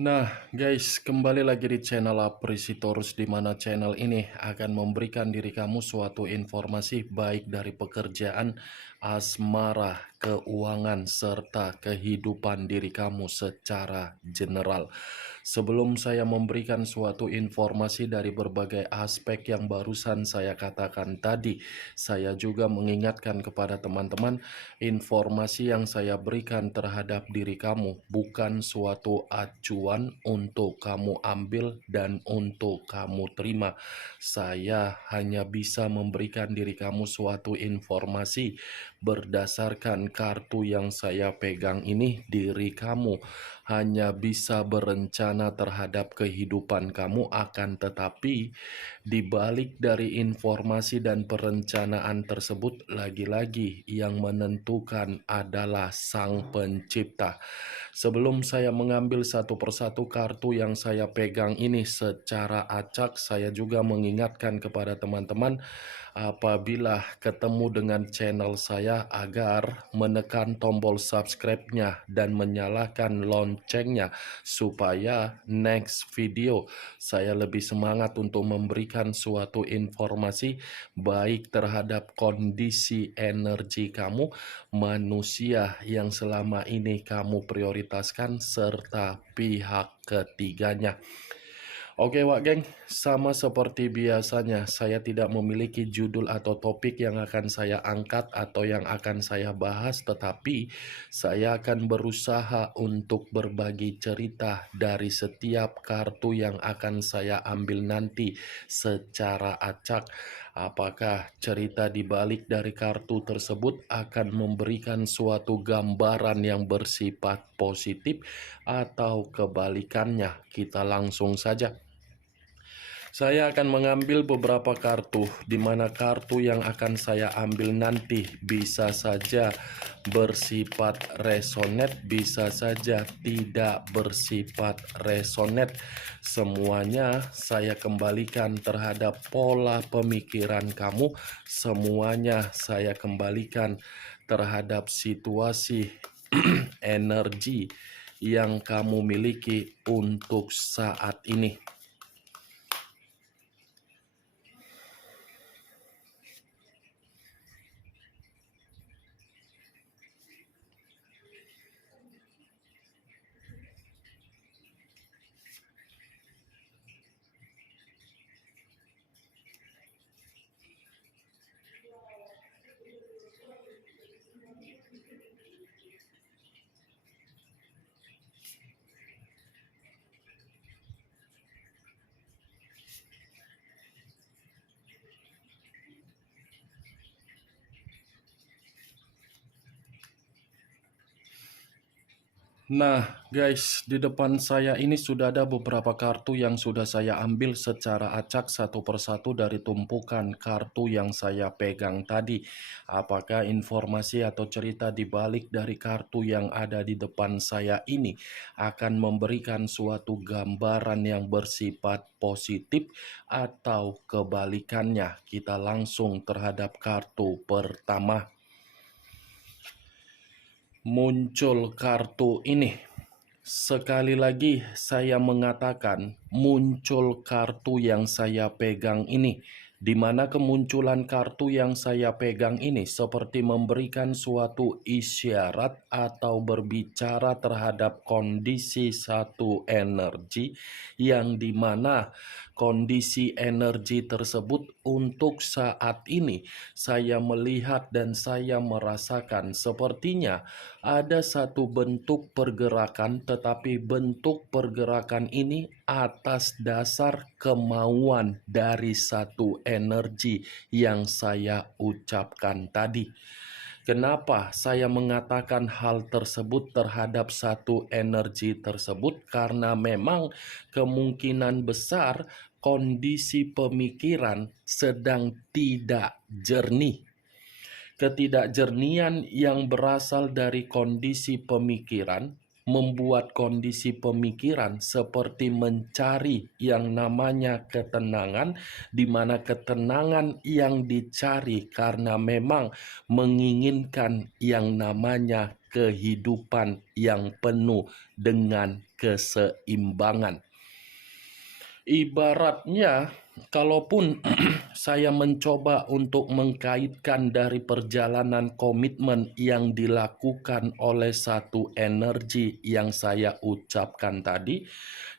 Nah, guys, kembali lagi di channel Aprisitorus, di mana channel ini akan memberikan diri kamu suatu informasi baik dari pekerjaan, asmara, keuangan, serta kehidupan diri kamu secara general. Sebelum saya memberikan suatu informasi dari berbagai aspek yang barusan saya katakan tadi, saya juga mengingatkan kepada teman-teman, informasi yang saya berikan terhadap diri kamu bukan suatu acuan untuk kamu ambil dan untuk kamu terima. Saya hanya bisa memberikan diri kamu suatu informasi berdasarkan kartu yang saya pegang ini. Diri kamu hanya bisa berencana terhadap kehidupan kamu, akan tetapi di balik dari informasi dan perencanaan tersebut, lagi-lagi yang menentukan adalah Sang Pencipta. Sebelum saya mengambil satu persatu kartu yang saya pegang ini secara acak, saya juga mengingatkan kepada teman-teman, apabila ketemu dengan channel saya, agar menekan tombol subscribe-nya dan menyalakan loncengnya, supaya next video saya lebih semangat untuk memberikan suatu informasi baik terhadap kondisi energi kamu, manusia yang selama ini kamu prioritaskan, serta pihak ketiganya. Oke Wak Geng, sama seperti biasanya saya tidak memiliki judul atau topik yang akan saya angkat atau yang akan saya bahas, tetapi saya akan berusaha untuk berbagi cerita dari setiap kartu yang akan saya ambil nanti secara acak. Apakah cerita di balik dari kartu tersebut akan memberikan suatu gambaran yang bersifat positif atau kebalikannya? Kita langsung saja. Saya akan mengambil beberapa kartu, di mana kartu yang akan saya ambil nanti bisa saja bersifat resonate, bisa saja tidak bersifat resonate. Semuanya saya kembalikan terhadap pola pemikiran kamu, semuanya saya kembalikan terhadap situasi energi yang kamu miliki untuk saat ini. Nah, guys, di depan saya ini sudah ada beberapa kartu yang sudah saya ambil secara acak satu persatu dari tumpukan kartu yang saya pegang tadi. Apakah informasi atau cerita di balik dari kartu yang ada di depan saya ini akan memberikan suatu gambaran yang bersifat positif atau kebalikannya? Kita langsung terhadap kartu pertama. Muncul kartu ini. Sekali lagi saya mengatakan, muncul kartu yang saya pegang ini, di mana kemunculan kartu yang saya pegang ini seperti memberikan suatu isyarat atau berbicara terhadap kondisi satu energi, yang dimana kondisi energi tersebut untuk saat ini saya melihat dan saya merasakan sepertinya ada satu bentuk pergerakan, tetapi bentuk pergerakan ini atas dasar kemauan dari satu energi yang saya ucapkan tadi. Kenapa saya mengatakan hal tersebut terhadap satu energi tersebut? Karena memang kemungkinan besar kondisi pemikiran sedang tidak jernih. Ketidakjernihan yang berasal dari kondisi pemikiran membuat kondisi pemikiran seperti mencari yang namanya ketenangan, di mana ketenangan yang dicari karena memang menginginkan yang namanya kehidupan yang penuh dengan keseimbangan. Ibaratnya, kalaupun saya mencoba untuk mengkaitkan dari perjalanan komitmen yang dilakukan oleh satu energi yang saya ucapkan tadi,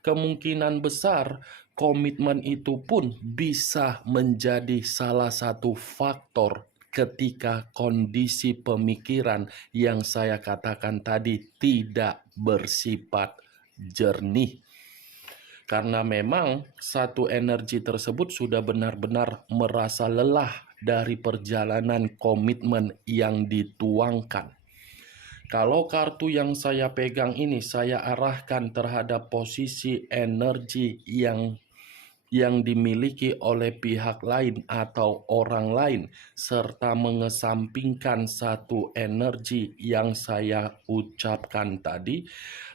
kemungkinan besar komitmen itu pun bisa menjadi salah satu faktor ketika kondisi pemikiran yang saya katakan tadi tidak bersifat jernih. Karena memang satu energi tersebut sudah benar-benar merasa lelah dari perjalanan komitmen yang dituangkan. Kalau kartu yang saya pegang ini saya arahkan terhadap posisi energi yang dimiliki oleh pihak lain atau orang lain, serta mengesampingkan satu energi yang saya ucapkan tadi,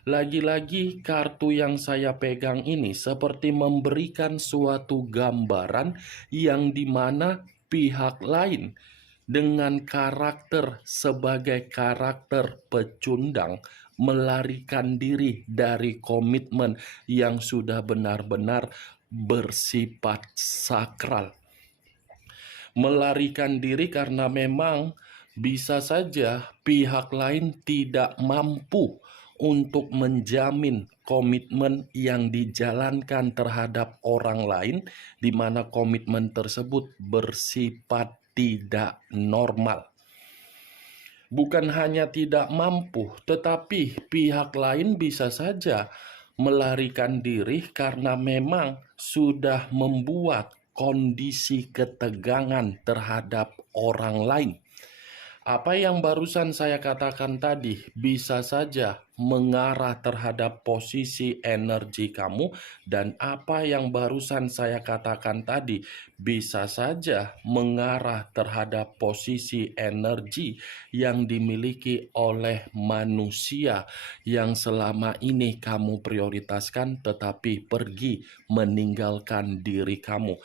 lagi-lagi kartu yang saya pegang ini seperti memberikan suatu gambaran yang dimana pihak lain dengan karakter sebagai karakter pecundang melarikan diri dari komitmen yang sudah benar-benar bersifat sakral. Melarikan diri karena memang bisa saja pihak lain tidak mampu untuk menjamin komitmen yang dijalankan terhadap orang lain, di mana komitmen tersebut bersifat tidak normal. Bukan hanya tidak mampu, tetapi pihak lain bisa saja melarikan diri karena memang sudah membuat kondisi ketegangan terhadap orang lain. Apa yang barusan saya katakan tadi bisa saja mengarah terhadap posisi energi kamu, dan apa yang barusan saya katakan tadi bisa saja mengarah terhadap posisi energi yang dimiliki oleh manusia yang selama ini kamu prioritaskan tetapi pergi meninggalkan diri kamu.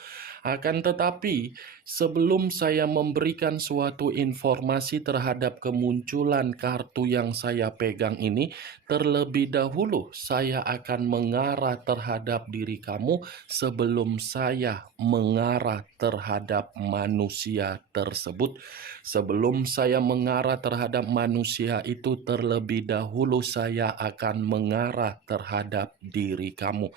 Akan tetapi, sebelum saya memberikan suatu informasi terhadap kemunculan kartu yang saya pegang ini, terlebih dahulu saya akan mengarah terhadap diri kamu sebelum saya mengarah terhadap manusia tersebut. Sebelum saya mengarah terhadap manusia itu, terlebih dahulu saya akan mengarah terhadap diri kamu.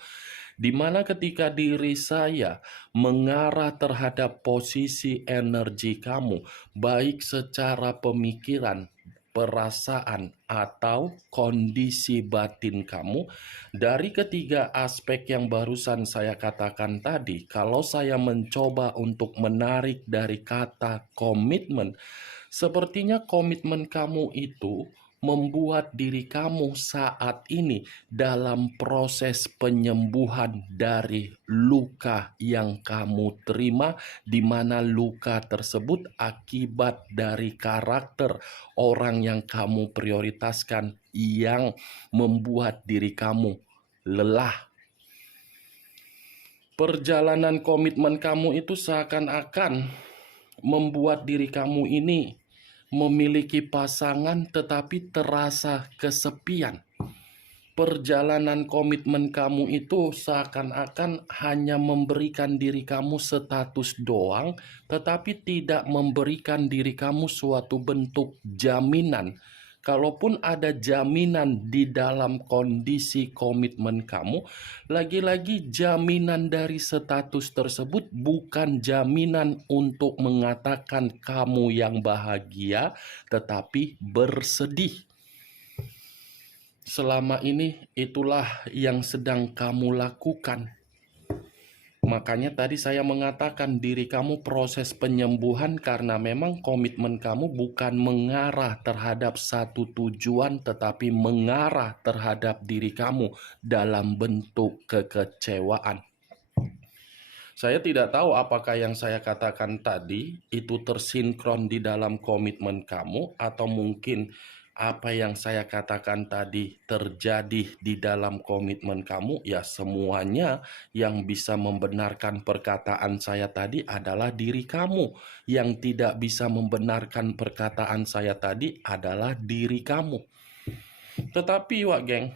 Di mana ketika diri saya mengarah terhadap posisi energi kamu, baik secara pemikiran, perasaan, atau kondisi batin kamu, dari ketiga aspek yang barusan saya katakan tadi, kalau saya mencoba untuk menarik dari kata komitmen, sepertinya komitmen kamu itu membuat diri kamu saat ini dalam proses penyembuhan dari luka yang kamu terima, di mana luka tersebut akibat dari karakter orang yang kamu prioritaskan yang membuat diri kamu lelah. Perjalanan komitmen kamu itu seakan-akan membuat diri kamu ini memiliki pasangan tetapi terasa kesepian. Perjalanan komitmen kamu itu seakan-akan hanya memberikan diri kamu status doang, tetapi tidak memberikan diri kamu suatu bentuk jaminan. Kalaupun ada jaminan di dalam kondisi komitmen kamu, lagi-lagi jaminan dari status tersebut bukan jaminan untuk mengatakan kamu yang bahagia, tetapi bersedih. Selama ini itulah yang sedang kamu lakukan. Makanya tadi saya mengatakan diri kamu proses penyembuhan karena memang komitmen kamu bukan mengarah terhadap satu tujuan, tetapi mengarah terhadap diri kamu dalam bentuk kekecewaan. Saya tidak tahu apakah yang saya katakan tadi itu tersinkron di dalam komitmen kamu, atau mungkin apa yang saya katakan tadi terjadi di dalam komitmen kamu, ya semuanya yang bisa membenarkan perkataan saya tadi adalah diri kamu. Yang tidak bisa membenarkan perkataan saya tadi adalah diri kamu. Tetapi Wak Geng,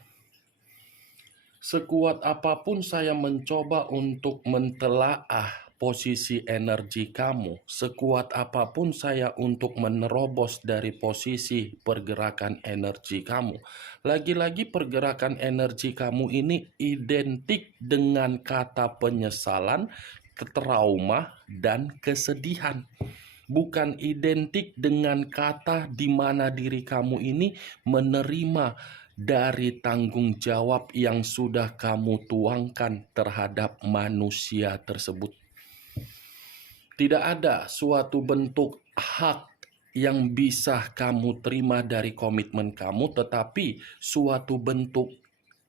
sekuat apapun saya mencoba untuk mentelaah posisi energi kamu, sekuat apapun saya untuk menerobos dari posisi pergerakan energi kamu, lagi-lagi pergerakan energi kamu ini identik dengan kata penyesalan, trauma, dan kesedihan. Bukan identik dengan kata di mana diri kamu ini menerima dari tanggung jawab yang sudah kamu tuangkan terhadap manusia tersebut. Tidak ada suatu bentuk hak yang bisa kamu terima dari komitmen kamu, tetapi suatu bentuk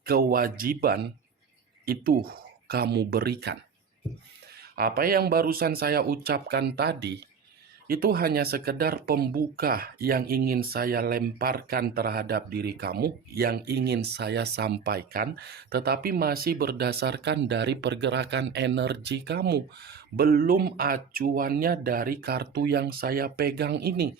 kewajiban itu kamu berikan. Apa yang barusan saya ucapkan tadi itu hanya sekedar pembuka yang ingin saya lemparkan terhadap diri kamu, yang ingin saya sampaikan, tetapi masih berdasarkan dari pergerakan energi kamu. Belum acuannya dari kartu yang saya pegang ini.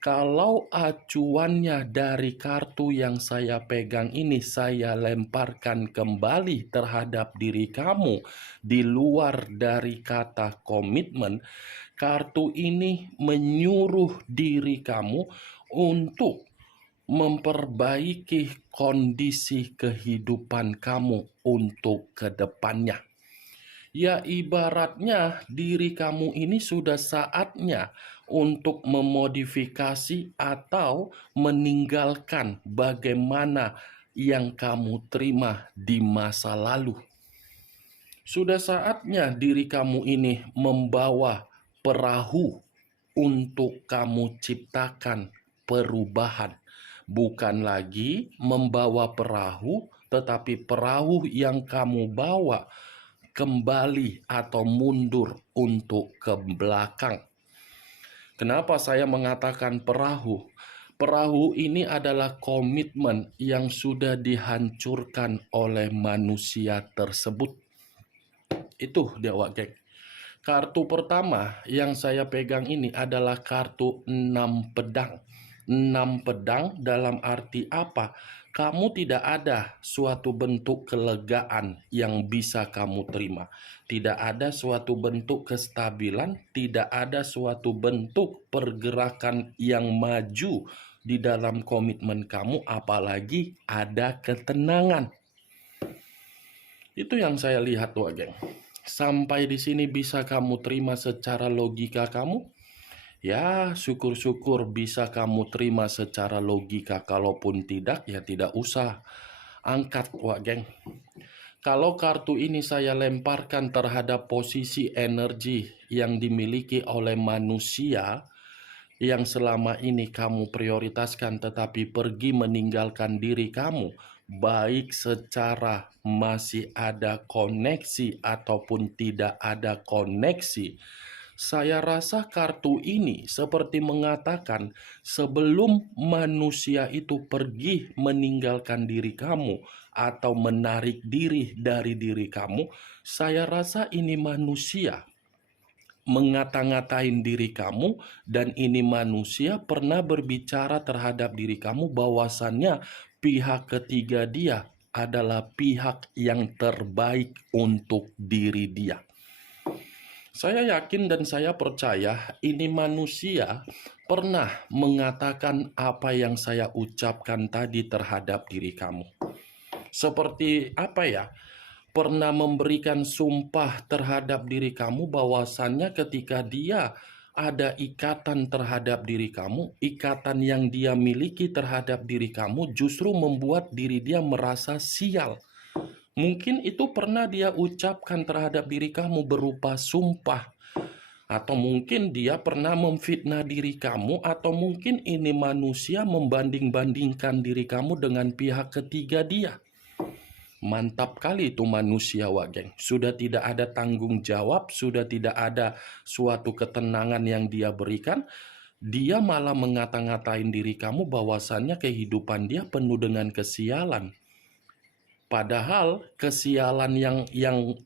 Kalau acuannya dari kartu yang saya pegang ini saya lemparkan kembali terhadap diri kamu di luar dari kata komitmen, kartu ini menyuruh diri kamu untuk memperbaiki kondisi kehidupan kamu untuk kedepannya. Ya ibaratnya diri kamu ini sudah saatnya untuk memodifikasi atau meninggalkan bagaimana yang kamu terima di masa lalu. Sudah saatnya diri kamu ini membawa perahu untuk kamu ciptakan perubahan. Bukan lagi membawa perahu, tetapi perahu yang kamu bawa kembali atau mundur untuk ke belakang. Kenapa saya mengatakan perahu? Perahu ini adalah komitmen yang sudah dihancurkan oleh manusia tersebut. Itu dia Wak Geng. Kartu pertama yang saya pegang ini adalah kartu 6 pedang. 6 pedang dalam arti apa? Kamu tidak ada suatu bentuk kelegaan yang bisa kamu terima. Tidak ada suatu bentuk kestabilan, tidak ada suatu bentuk pergerakan yang maju di dalam komitmen kamu, apalagi ada ketenangan. Itu yang saya lihat, Wak Geng. Sampai di sini bisa kamu terima secara logika kamu? Ya, syukur-syukur bisa kamu terima secara logika. Kalaupun tidak, ya tidak usah angkat, Wak Geng. Kalau kartu ini saya lemparkan terhadap posisi energi yang dimiliki oleh manusia yang selama ini kamu prioritaskan tetapi pergi meninggalkan diri kamu, baik secara masih ada koneksi ataupun tidak ada koneksi, saya rasa kartu ini seperti mengatakan sebelum manusia itu pergi meninggalkan diri kamu atau menarik diri dari diri kamu, saya rasa ini manusia mengata-ngatain diri kamu, dan ini manusia pernah berbicara terhadap diri kamu bahwasannya pihak ketiga dia adalah pihak yang terbaik untuk diri dia. Saya yakin dan saya percaya ini manusia pernah mengatakan apa yang saya ucapkan tadi terhadap diri kamu. Seperti apa ya? Pernah memberikan sumpah terhadap diri kamu bahwasannya ketika dia ada ikatan terhadap diri kamu, ikatan yang dia miliki terhadap diri kamu justru membuat diri dia merasa sial. Mungkin itu pernah dia ucapkan terhadap diri kamu berupa sumpah. Atau mungkin dia pernah memfitnah diri kamu, atau mungkin ini manusia membanding-bandingkan diri kamu dengan pihak ketiga dia. Mantap kali itu manusia, Wak Geng. Sudah tidak ada tanggung jawab, sudah tidak ada suatu ketenangan yang dia berikan. dia malah mengata-ngatain diri kamu bahwasannya kehidupan dia penuh dengan kesialan. Padahal kesialan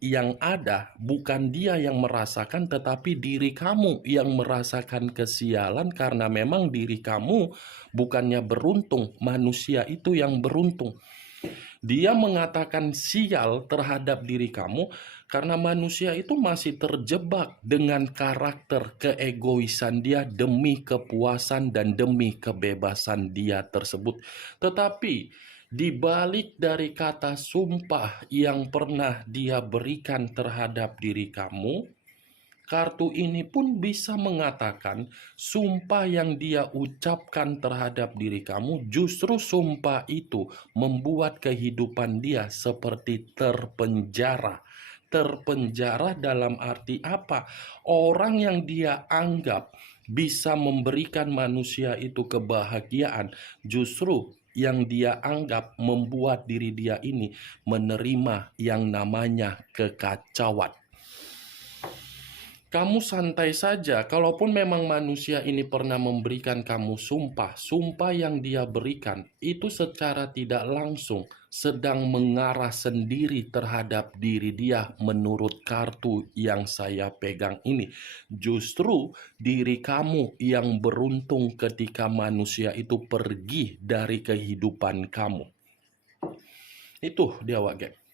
yang ada bukan dia yang merasakan, tetapi diri kamu yang merasakan kesialan karena memang diri kamu bukannya beruntung, manusia itu yang beruntung. Dia mengatakan sial terhadap diri kamu karena manusia itu masih terjebak dengan karakter keegoisan dia demi kepuasan dan demi kebebasan dia tersebut. Tetapi di balik dari kata sumpah yang pernah dia berikan terhadap diri kamu, kartu ini pun bisa mengatakan sumpah yang dia ucapkan terhadap diri kamu, justru sumpah itu membuat kehidupan dia seperti terpenjara. Terpenjara dalam arti apa? Orang yang dia anggap bisa memberikan manusia itu kebahagiaan, justru yang dia anggap membuat diri dia ini menerima yang namanya kekacauan. Kamu santai saja, kalaupun memang manusia ini pernah memberikan kamu sumpah, sumpah yang dia berikan itu secara tidak langsung sedang mengarah sendiri terhadap diri dia menurut kartu yang saya pegang ini. Justru diri kamu yang beruntung ketika manusia itu pergi dari kehidupan kamu. Itu dia, Wak.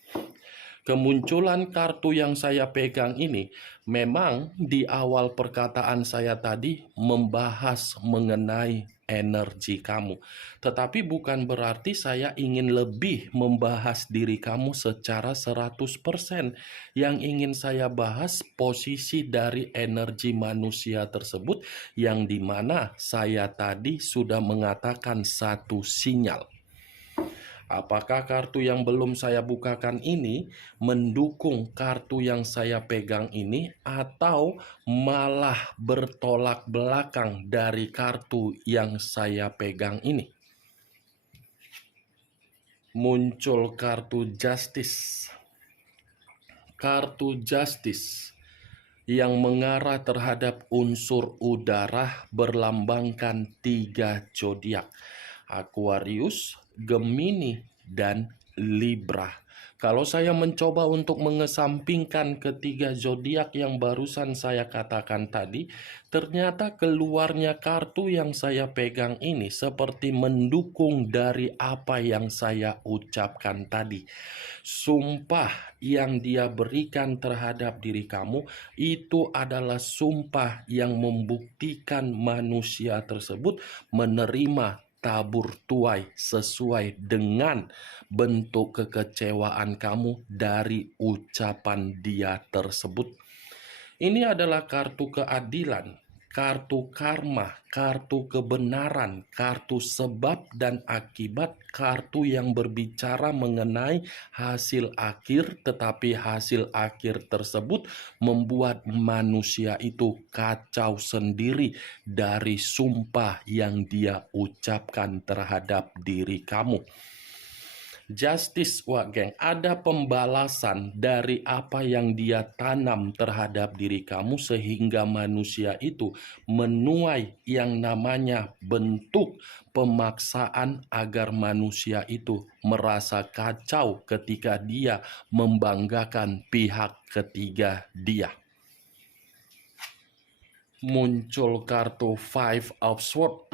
Kemunculan kartu yang saya pegang ini memang di awal perkataan saya tadi membahas mengenai energi kamu. Tetapi bukan berarti saya ingin lebih membahas diri kamu secara 100%. Yang ingin saya bahas posisi dari energi manusia tersebut yang dimana saya tadi sudah mengatakan satu sinyal. Apakah kartu yang belum saya bukakan ini mendukung kartu yang saya pegang ini atau malah bertolak belakang dari kartu yang saya pegang ini? Muncul kartu Justice. Kartu Justice yang mengarah terhadap unsur udara berlambangkan 3 zodiak: Aquarius, Gemini, dan Libra. Kalau saya mencoba untuk mengesampingkan ketiga zodiak yang barusan saya katakan tadi, ternyata keluarnya kartu yang saya pegang ini seperti mendukung dari apa yang saya ucapkan tadi. Sumpah yang dia berikan terhadap diri kamu itu adalah sumpah yang membuktikan manusia tersebut menerima tabur tuai sesuai dengan bentuk kekecewaan kamu dari ucapan dia tersebut. Ini adalah kartu keadilan, kartu karma, kartu kebenaran, kartu sebab dan akibat, kartu yang berbicara mengenai hasil akhir, tetapi hasil akhir tersebut membuat manusia itu kacau sendiri dari sumpah yang dia ucapkan terhadap diri kamu. Justice, Wak Geng, ada pembalasan dari apa yang dia tanam terhadap diri kamu sehingga manusia itu menuai yang namanya bentuk pemaksaan agar manusia itu merasa kacau ketika dia membanggakan pihak ketiga dia. Muncul kartu Five of Swords,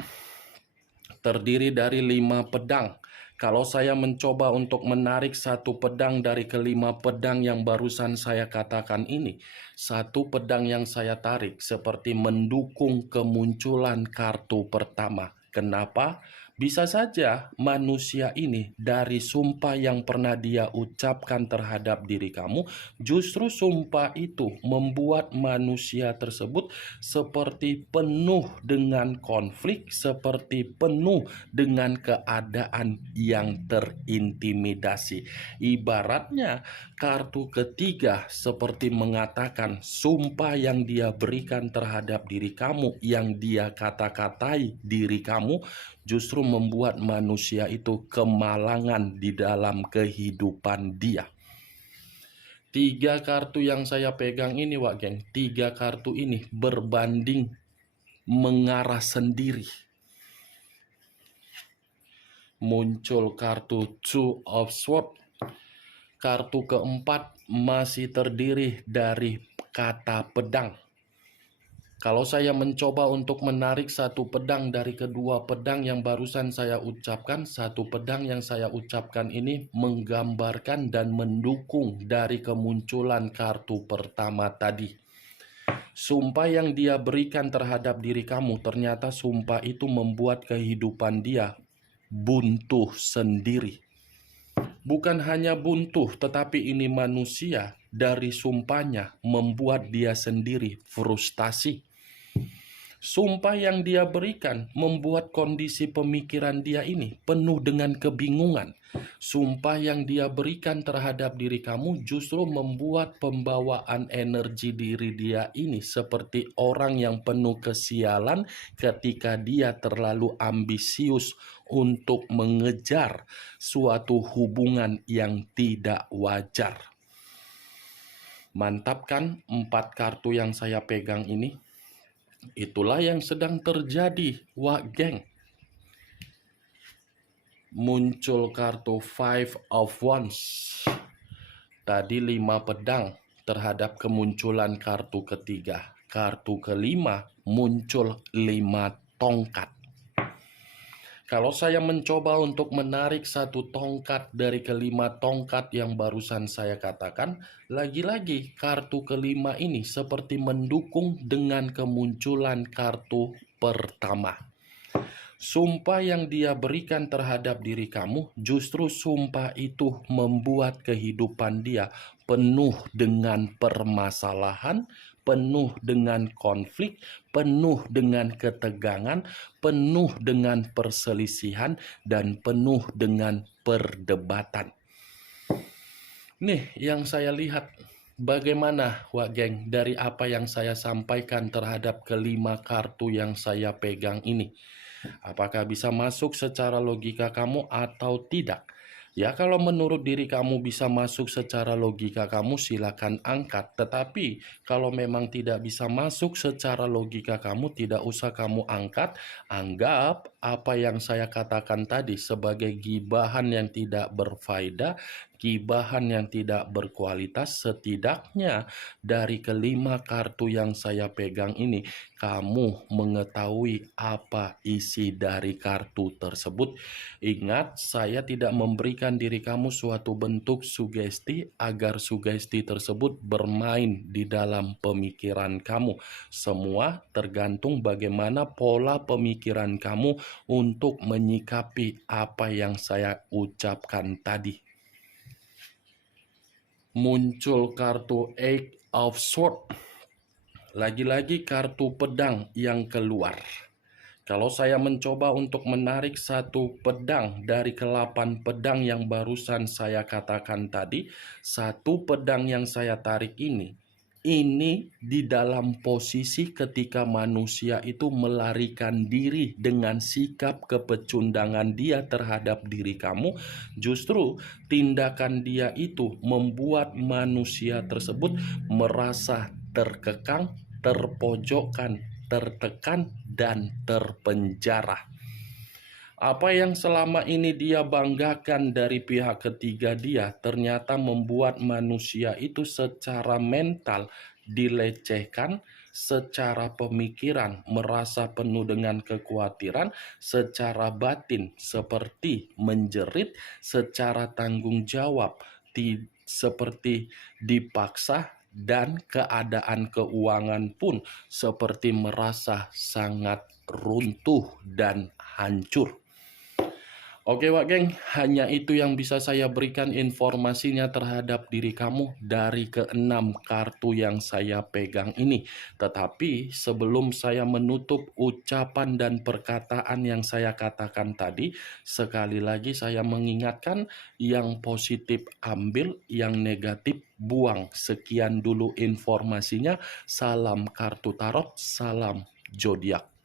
terdiri dari 5 pedang. Kalau saya mencoba untuk menarik satu pedang dari kelima pedang yang barusan saya katakan ini, satu pedang yang saya tarik seperti mendukung kemunculan kartu pertama. Kenapa? Bisa saja manusia ini dari sumpah yang pernah dia ucapkan terhadap diri kamu, justru sumpah itu membuat manusia tersebut seperti penuh dengan konflik, seperti penuh dengan keadaan yang terintimidasi. Ibaratnya kartu ketiga seperti mengatakan sumpah yang dia berikan terhadap diri kamu, yang dia kata-katai diri kamu, justru membuat manusia itu kemalangan di dalam kehidupan dia. 3 kartu yang saya pegang ini, Wak Geng, 3 kartu ini berbanding mengarah sendiri. Muncul kartu Two of Swords. Kartu keempat masih terdiri dari kata pedang. Kalau saya mencoba untuk menarik satu pedang dari kedua pedang yang barusan saya ucapkan, satu pedang yang saya ucapkan ini menggambarkan dan mendukung dari kemunculan kartu pertama tadi. Sumpah yang dia berikan terhadap diri kamu, ternyata sumpah itu membuat kehidupan dia buntu sendiri. Bukan hanya buntu, tetapi ini manusia dari sumpahnya membuat dia sendiri frustasi. Sumpah yang dia berikan membuat kondisi pemikiran dia ini penuh dengan kebingungan. Sumpah yang dia berikan terhadap diri kamu justru membuat pembawaan energi diri dia ini seperti orang yang penuh kesialan ketika dia terlalu ambisius untuk mengejar suatu hubungan yang tidak wajar. Mantap kan 4 kartu yang saya pegang ini? Itulah yang sedang terjadi, Wak Geng. Muncul kartu Five of Wands. Tadi 5 pedang terhadap kemunculan kartu ketiga. Kartu kelima muncul 5 tongkat. Kalau saya mencoba untuk menarik satu tongkat dari kelima tongkat yang barusan saya katakan, lagi-lagi kartu kelima ini seperti mendukung dengan kemunculan kartu pertama. Sumpah yang dia berikan terhadap diri kamu, justru sumpah itu membuat kehidupan dia penuh dengan permasalahan, penuh dengan konflik, penuh dengan ketegangan, penuh dengan perselisihan, dan penuh dengan perdebatan. Nih yang saya lihat, bagaimana Wak Geng dari apa yang saya sampaikan terhadap kelima kartu yang saya pegang ini? Apakah bisa masuk secara logika kamu atau tidak? Ya, kalau menurut diri kamu bisa masuk secara logika kamu, silakan angkat. Tetapi kalau memang tidak bisa masuk secara logika kamu, tidak usah kamu angkat. Anggap apa yang saya katakan tadi sebagai gibahan yang tidak berfaedah, gibahan yang tidak berkualitas. Setidaknya dari kelima kartu yang saya pegang ini, kamu mengetahui apa isi dari kartu tersebut. Ingat, saya tidak memberikan diri kamu suatu bentuk sugesti agar sugesti tersebut bermain di dalam pemikiran kamu. Semua tergantung bagaimana pola pemikiran kamu untuk menyikapi apa yang saya ucapkan tadi. Muncul kartu Eight of Swords. Lagi-lagi kartu pedang yang keluar. Kalau saya mencoba untuk menarik satu pedang dari ke-8 pedang yang barusan saya katakan tadi, satu pedang yang saya tarik ini di dalam posisi ketika manusia itu melarikan diri dengan sikap kepecundangan dia terhadap diri kamu, justru tindakan dia itu membuat manusia tersebut merasa terkekang, terpojokkan, tertekan, dan terpenjara. Apa yang selama ini dia banggakan dari pihak ketiga dia ternyata membuat manusia itu secara mental dilecehkan, secara pemikiran merasa penuh dengan kekhawatiran, secara batin seperti menjerit, secara tanggung jawab seperti dipaksa, dan keadaan keuangan pun seperti merasa sangat runtuh dan hancur. Oke Wak Geng, hanya itu yang bisa saya berikan informasinya terhadap diri kamu dari ke-6 kartu yang saya pegang ini. Tetapi sebelum saya menutup ucapan dan perkataan yang saya katakan tadi, sekali lagi saya mengingatkan, yang positif ambil, yang negatif buang. Sekian dulu informasinya. Salam kartu tarot, salam zodiak.